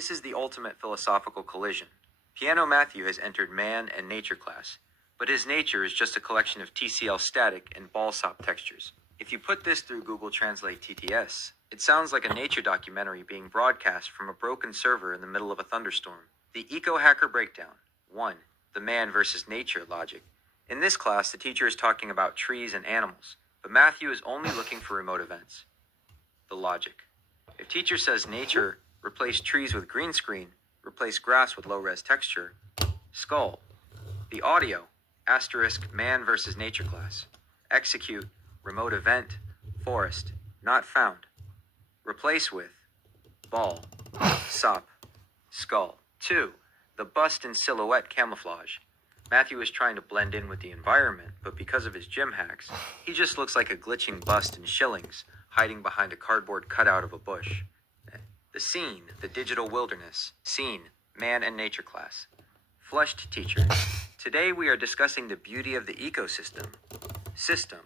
This is the ultimate philosophical collision. Piano Matthew has entered man and nature class, but his nature is just a collection of TCL static and Balsop textures. If you put this through Google Translate TTS, it sounds like a nature documentary being broadcast from a broken server in the middle of a thunderstorm. The Eco-Hacker Breakdown. 1. The man versus nature logic. In this class, the teacher is talking about trees and animals, but Matthew is only looking for remote events. The logic. If teacher says nature, replace trees with green screen, replace grass with low-res texture. Skull. The audio, asterisk man versus nature class. Execute, remote event, forest, not found. Replace with, ball, sop, skull. 2. The bust and silhouette camouflage. Matthew is trying to blend in with the environment, but because of his gym hacks, he just looks like a glitching bust in shillings, hiding behind a cardboard cutout of a bush. The scene, the digital wilderness. Scene, man and nature class. Flushed teacher. Today we are discussing the beauty of the ecosystem. System,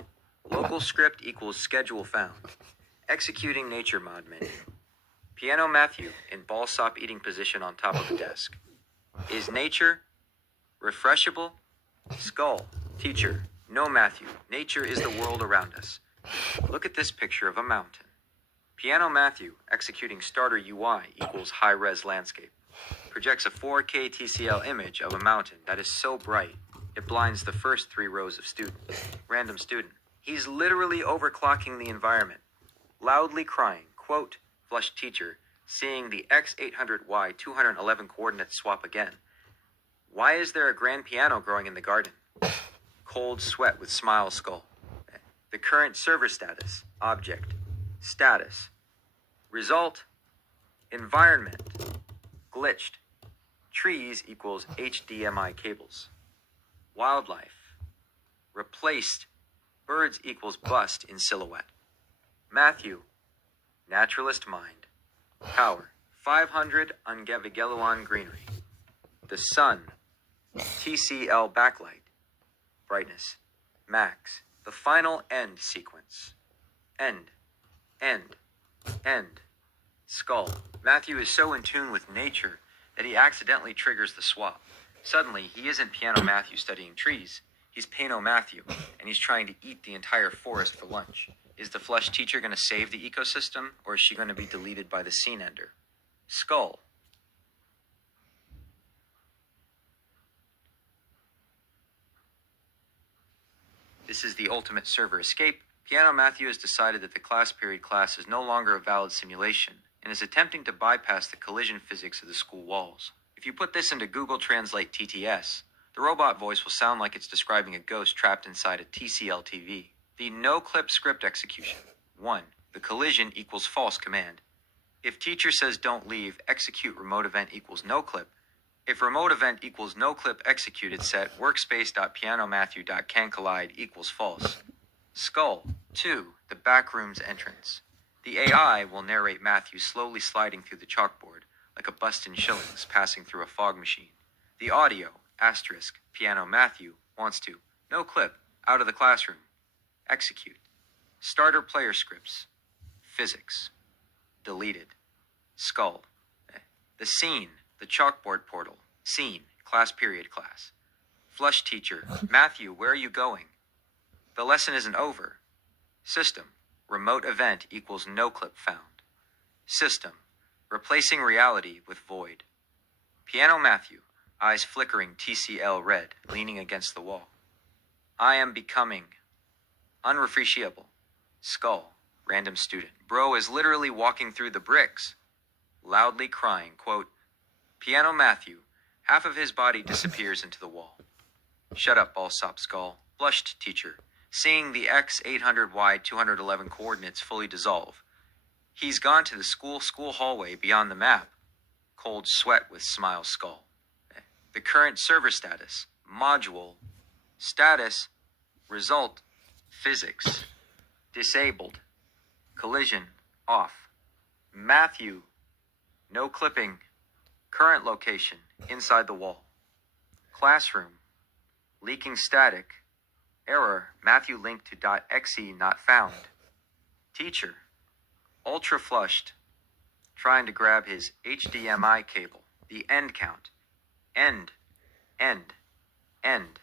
local script equals schedule found. Executing nature mod menu. Piano Matthew in Balsop eating position on top of the desk. Is nature refreshable? Skull. Teacher. No, Matthew. Nature is the world around us. Look at this picture of a mountain. Piano Matthew executing starter UI equals high-res landscape. Projects a 4K TCL image of a mountain that is so bright, it blinds the first 3 rows of students. Random student. He's literally overclocking the environment. Loudly crying. Quote, flushed teacher, seeing the X800Y 211 coordinates swap again. Why is there a grand piano growing in the garden? Cold sweat with smile skull. The current server status, object, status. Result, environment, glitched. Trees equals HDMI cables. Wildlife, replaced, birds equals bust in silhouette. Matthew, naturalist mind. Power, 500 Ungavigeluan greenery. The sun, TCL backlight. Brightness, max. The final end sequence. End, end, end. Skull. Matthew is so in tune with nature that he accidentally triggers the swap. Suddenly, he isn't Piano Matthew studying trees. He's Pano Matthew, and he's trying to eat the entire forest for lunch. Is the flush teacher going to save the ecosystem, or is she going to be deleted by the scene ender? Skull. This is the ultimate server escape. Piano Matthew has decided that the class period class is no longer a valid simulation, and is attempting to bypass the collision physics of the school walls. If you put this into Google Translate TTS, the robot voice will sound like it's describing a ghost trapped inside a TCL TV. The no-clip script execution. 1. The collision equals false command. If teacher says don't leave, execute remote event equals no clip. If remote event equals no clip executed, set workspace.pianomatthew.cancollide equals false. Skull. 2. The backroom's entrance. The AI will narrate Matthew slowly sliding through the chalkboard, like a bust in shillings passing through a fog machine. The audio, asterisk, Piano Matthew, wants to, no clip, out of the classroom. Execute. Starter player scripts. Physics. Deleted. Skull. The scene, the chalkboard portal. Scene, class period class. Flush teacher, Matthew, where are you going? The lesson isn't over. System, remote event equals no clip found. System, replacing reality with void. Piano Matthew, eyes flickering TCL red, leaning against the wall. I am becoming unrefreshable. Skull, random student. Bro is literally walking through the bricks. Loudly crying, quote, Piano Matthew, half of his body disappears into the wall. Shut up, Balsop skull. Flushed teacher, seeing the X800Y 211 coordinates fully dissolve. He's gone to the school hallway beyond the map. Cold sweat with smile skull. The current server status, module, status, result, physics, disabled, collision, off. Matthew, no clipping, current location, inside the wall. Classroom, leaking static, error, Matthew linked to .exe not found. Teacher, ultra flushed, trying to grab his HDMI cable. The end count. End. End. End.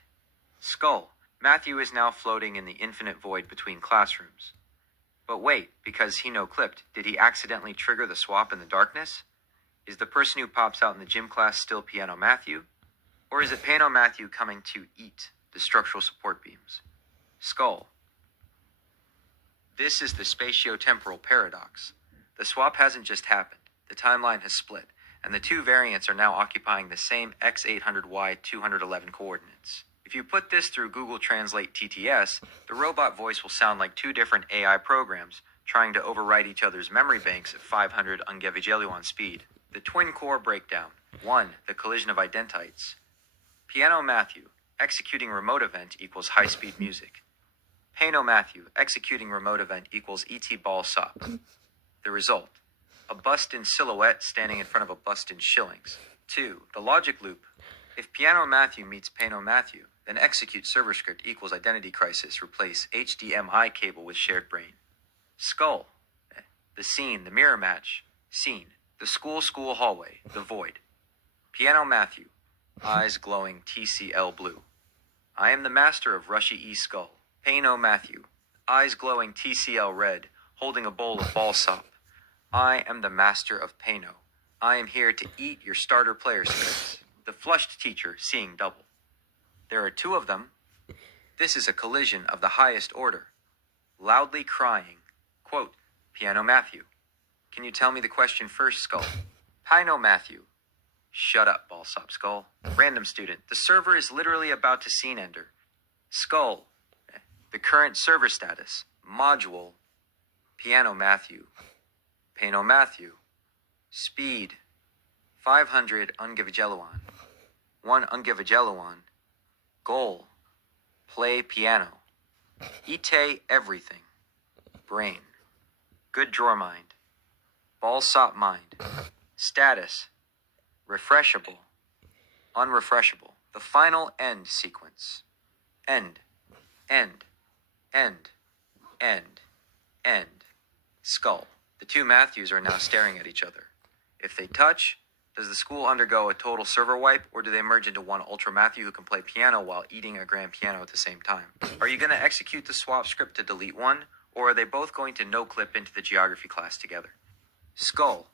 Skull. Matthew is now floating in the infinite void between classrooms. But wait, because he no-clipped, did he accidentally trigger the swap in the darkness? Is the person who pops out in the gym class still Piano Matthew? Or is it Piano Matthew coming to eat the structural support beams? Skull. This is the spatiotemporal paradox. The swap hasn't just happened. The timeline has split, and the two variants are now occupying the same x800y211 coordinates. If you put this through Google Translate TTS, the robot voice will sound like two different AI programs trying to overwrite each other's memory banks at 500 Ungevigelion speed. The twin core breakdown. 1. The collision of identites. Piano Matthew, executing remote event equals high-speed music. Piano Matthew, executing remote event equals ET ball sop. The result. A bust in silhouette standing in front of a bust in shillings. 2. The logic loop. If Piano Matthew meets Piano Matthew, then execute server script equals identity crisis, replace HDMI cable with shared brain. Skull. The scene, the mirror match. Scene. The school hallway, the void. Piano Matthew, eyes glowing TCL blue. I am the master of Rushy E Skull. Piano Matthew, eyes glowing TCL red, holding a bowl of ball sop. I am the master of Pano. I am here to eat your starter player scripts. The flushed teacher, seeing double. There are two of them. This is a collision of the highest order. Loudly crying. Quote, Piano Matthew. Can you tell me the question first, Skull? Piano Matthew. Shut up, Ballsop Skull. Random student. The server is literally about to scene ender. Skull. The current server status. Module. Piano Matthew. Piano Matthew. Speed. 500 Ungevigelion. 1 Ungevigelion. Goal. Play piano. Ite everything. Brain. Good drawer mind. Ballsop mind. Status. Refreshable. Unrefreshable. The final end sequence. End. End. End. End. End. Skull. The two Matthews are now staring at each other. If they touch, does the school undergo a total server wipe, or do they merge into one Ultra Matthew who can play piano while eating a grand piano at the same time? Are you going to execute the swap script to delete one, or are they both going to no-clip into the geography class together? Skull.